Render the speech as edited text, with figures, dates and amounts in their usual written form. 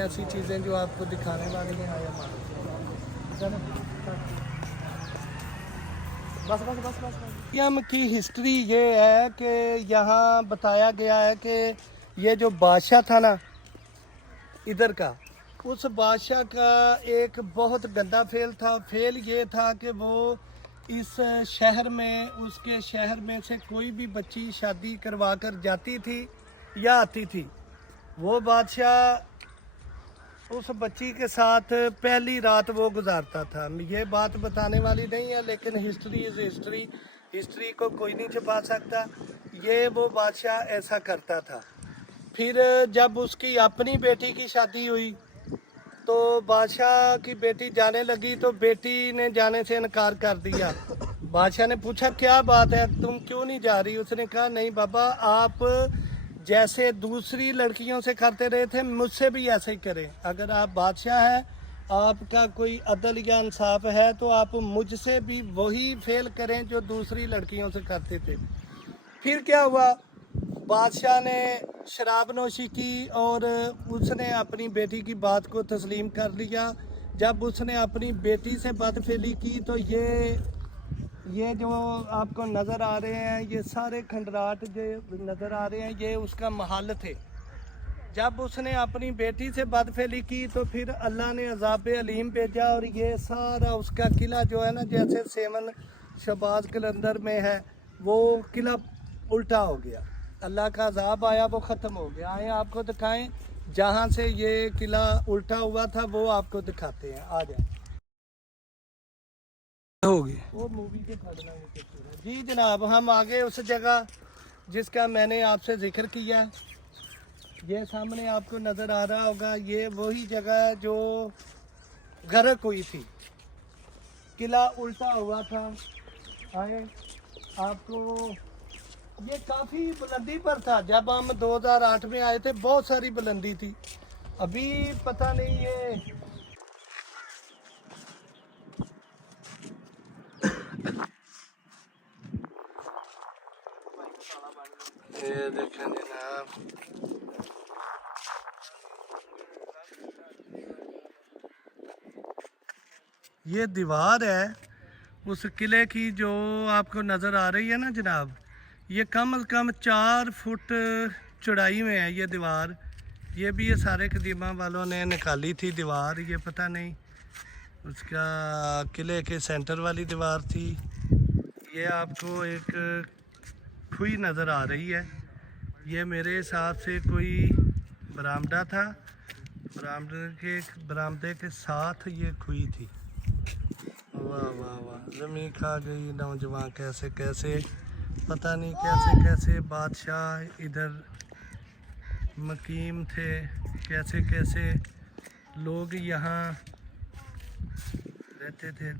ऐसी चीज़ें जो आपको दिखाने वाली हैं आया मानो यम की हिस्ट्री ये है कि यहाँ बताया गया है कि ये जो बादशाह था ना इधर का, उस बादशाह का एक बहुत गंदा फेल था। फेल ये था कि वो इस शहर में, उसके शहर में से कोई भी बच्ची शादी करवा कर जाती थी या आती थी, वो बादशाह उस बच्ची के साथ पहली रात वो गुजारता था। ये बात बताने वाली नहीं है, लेकिन हिस्ट्री इज़ हिस्ट्री, हिस्ट्री को कोई नहीं छुपा सकता। ये वो बादशाह ऐसा करता था। फिर जब उसकी अपनी बेटी की शादी हुई तो बादशाह की बेटी जाने लगी तो बेटी ने जाने से इनकार कर दिया। बादशाह ने पूछा क्या बात है, तुम क्यों नहीं जा रही? उसने कहा नहीं बाबा, आप जैसे दूसरी लड़कियों से करते रहे थे मुझसे भी ऐसे ही करें। अगर आप बादशाह हैं, आपका कोई अदल या इंसाफ है, तो आप मुझसे भी वही फेल करें जो दूसरी लड़कियों से करते थे। फिर क्या हुआ, बादशाह ने शराब नोशी की और उसने अपनी बेटी की बात को तस्लीम कर लिया। जब उसने अपनी बेटी से बदफेली की तो ये जो आपको नज़र आ रहे हैं, ये सारे खंडराट जो नज़र आ रहे हैं, ये उसका महल थे। जब उसने अपनी बेटी से बदफेली की तो फिर अल्लाह ने अज़ाब अलीम भेजा और ये सारा उसका किला जो है ना, जैसे सेवन शहबाज कलंदर में है, वो किला उल्टा हो गया। अल्लाह का अज़ाब आया, वो ख़त्म हो गया। आए आपको दिखाएं जहाँ से ये किला उल्टा हुआ था, वो आपको दिखाते हैं। आ जाए होगी वो मूवी के पढ़ना जी जनाब। हम आगे उस जगह जिसका मैंने आपसे जिक्र किया है, ये सामने आपको नज़र आ रहा होगा, ये वही जगह जो गर्क हुई थी, किला उल्टा हुआ था। आए आपको, ये काफ़ी बुलंदी पर था। जब हम 2008 में आए थे बहुत सारी बुलंदी थी, अभी पता नहीं ये देखें जनाब, ये दीवार है उस किले की जो आपको नज़र आ रही है ना जनाब। ये कम अज़ कम 4 फुट चौड़ाई में है ये दीवार। ये भी ये सारे कदीमा वालों ने निकाली थी दीवार। ये पता नहीं उसका किले के सेंटर वाली दीवार थी। ये आपको एक खुई नज़र आ रही है, ये मेरे हिसाब से कोई बरामदा था। बरामदे के साथ ये खुई थी। वाह वाह वाह, ज़मीन खा गई नौजवान। कैसे कैसे पता नहीं कैसे कैसे बादशाह इधर मकीम थे, कैसे कैसे लोग यहाँ रहते थे।